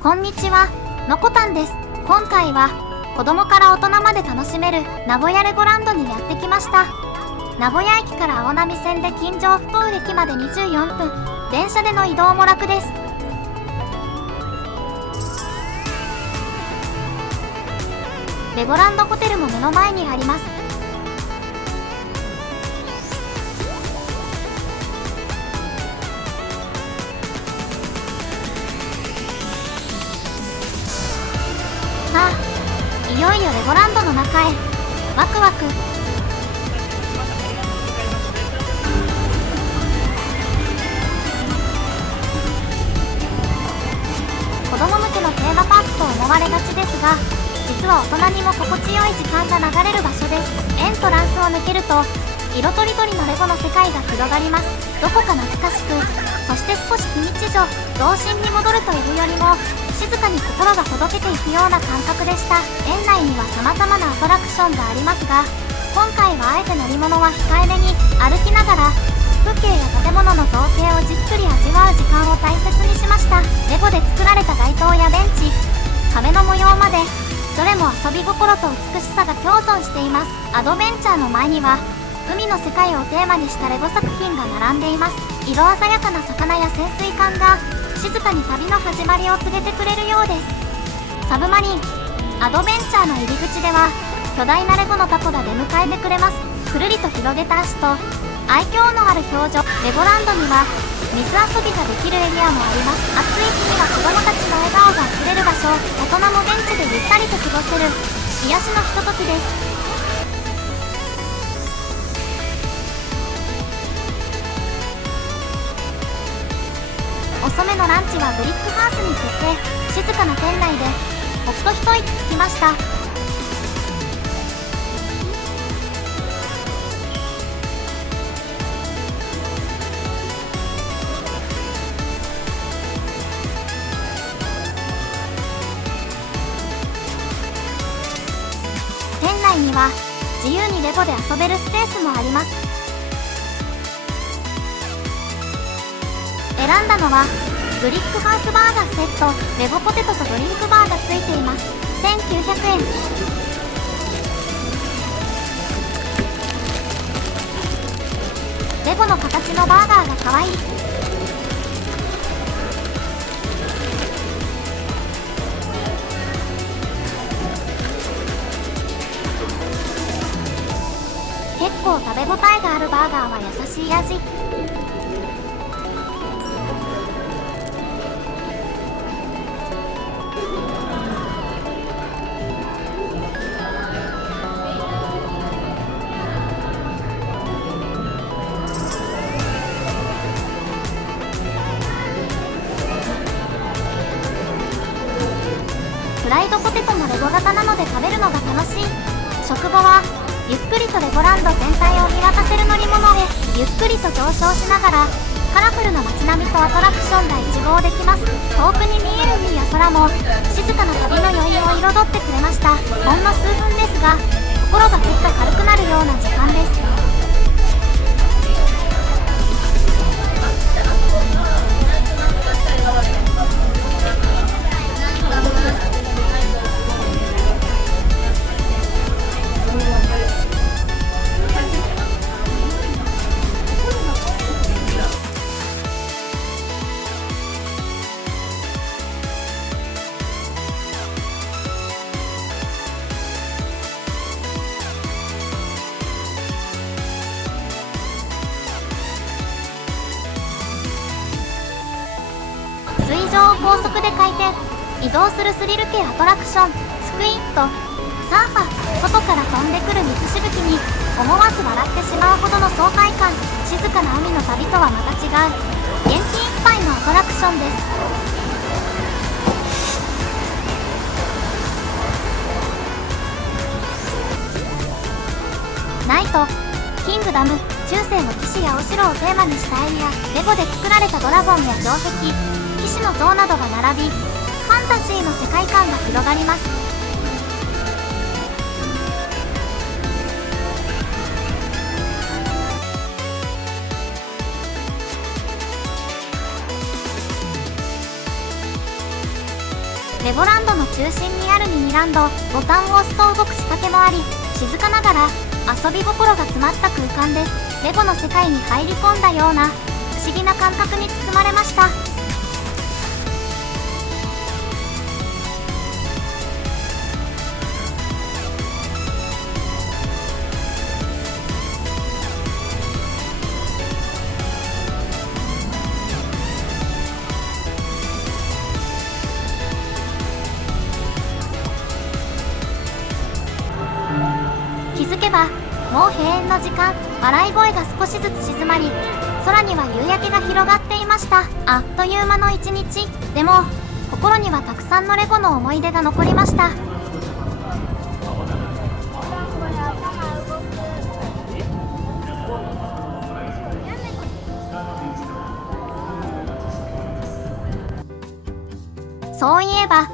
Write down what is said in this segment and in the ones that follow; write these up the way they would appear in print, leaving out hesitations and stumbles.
こんにちは、のこたんです。今回は子供から大人まで楽しめる名古屋レゴランドにやってきました。名古屋駅から青波線で金城ふ頭駅まで24分、電車での移動も楽です。レゴランドホテルも目の前にあります。さあ、いよいよレゴランドの中へ。ワクワク。子供向けのテーマパークと思われがちですが、実は大人にも心地よい時間が流れる場所です。エントランスを抜けると色とりどりのレゴの世界が広がります。どこか懐かしく、そして少し非日常、童心に戻るというよりも静かに心がほどけていくような感覚でした。園内には様々なアトラクションがありますが、今回はあえて乗り物は控えめに歩きながら風景や建物の造形をじっくり味わう時間を大切にしました。レゴで作られた街灯やベンチ、壁の模様までどれも遊び心と美しさが共存しています。アドベンチャーの前には海の世界をテーマにしたレゴ作品が並んでいます。色鮮やかな魚や潜水艦が静かに旅の始まりを告げてくれるようです。サブマリンアドベンチャーの入り口では巨大なレゴのタコが出迎えてくれます。くるりと広げた足と愛嬌のある表情。レゴランドには水遊びができるエリアもあります。暑い日には子供たちの笑顔があふれる場所、大人もベンチでゆったりと過ごせる癒しのひとときです。遅めのランチはブリックハウスに決定。静かな店内でほっと一息つきました。店内には自由にレゴで遊べるスペースもあります。選んだのはブリックハウスバーガーセット。レゴポテトとドリンクバーがついています。1900円。レゴの形のバーガーがかわいい。結構食べ応えがあるバーガーは優しい味。フライドポテトもレゴ型なので食べるのが楽しい。食後はゆっくりとレゴランド全体を見渡せる乗り物へゆっくりと上昇しながらカラフルな街並みとアトラクションが一望できます。遠くに見える海や空も静かな旅の余韻を彩ってくれました。ほんの数分ですが心がふっと軽くなるような時間です。水上を高速で回転、移動するスリル系アトラクション、スクイット、サーファー、外から飛んでくる水しぶきに思わず笑ってしまうほどの爽快感。静かな海の旅とはまた違う元気いっぱいのアトラクションです。ナイト、キングダム、中世の騎士やお城をテーマにしたエリア。レゴで作られたドラゴンや城壁、騎士の像などが並び、ファンタジーの世界観が広がります。レゴランドの中心にあるミニランド、ボタンを押すと動く仕掛けもあり、静かながら遊び心が詰まった空間です。レゴの世界に入り込んだような不思議な感覚に包まれました。気づけばもう閉園の時間。笑い声が少しずつ静まり、空には夕焼けが広がっていました。あっという間の一日。でも心にはたくさんのレゴの思い出が残りました。そういえば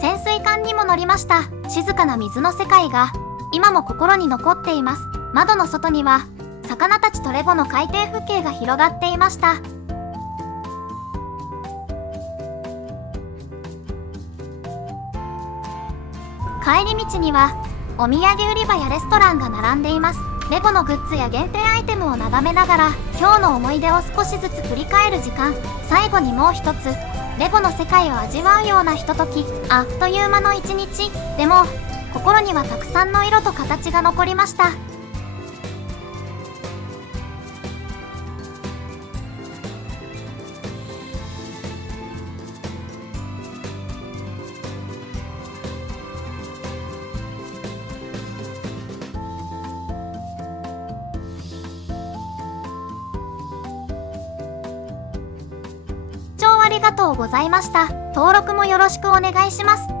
潜水艦にも乗りました。静かな水の世界が今も心に残っています。窓の外には魚たちとレゴの海底風景が広がっていました。帰り道にはお土産売り場やレストランが並んでいます。レゴのグッズや限定アイテムを眺めながら今日の思い出を少しずつ振り返る時間。最後にもう一つレゴの世界を味わうようなひととき。あっという間の一日。でも心にはたくさんの色と形が残りました。ご視聴ありがとうございました。登録もよろしくお願いします。